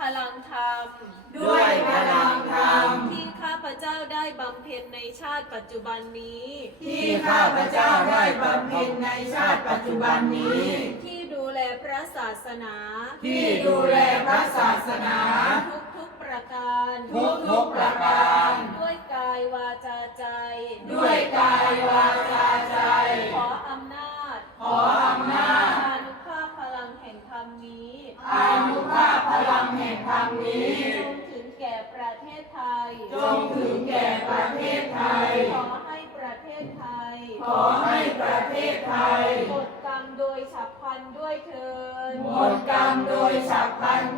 พลังธรรม ด้วยพลังธรรม ที่ข้าพเจ้าได้บำเพ็ญในชาติปัจจุบันนี้ ที่ข้าพเจ้าได้บำเพ็ญในชาติปัจจุบันนี้ ที่ดูแลพระศาสนา ที่ดูแลพระศาสนา ทุกทุกๆประการ ทุกทุกๆประการ ด้วยกายวาจาใจ ด้วยกายวา แห่งธรรมนี้ จงถึงแก่ประเทศไทย จงถึงแก่ประเทศไทย ขอให้ประเทศไทยขอให้ประเทศไทย หมดกรรมโดยฉับพลันด้วยเถิด หมดกรรมโดยฉับพลันด้วยเถิด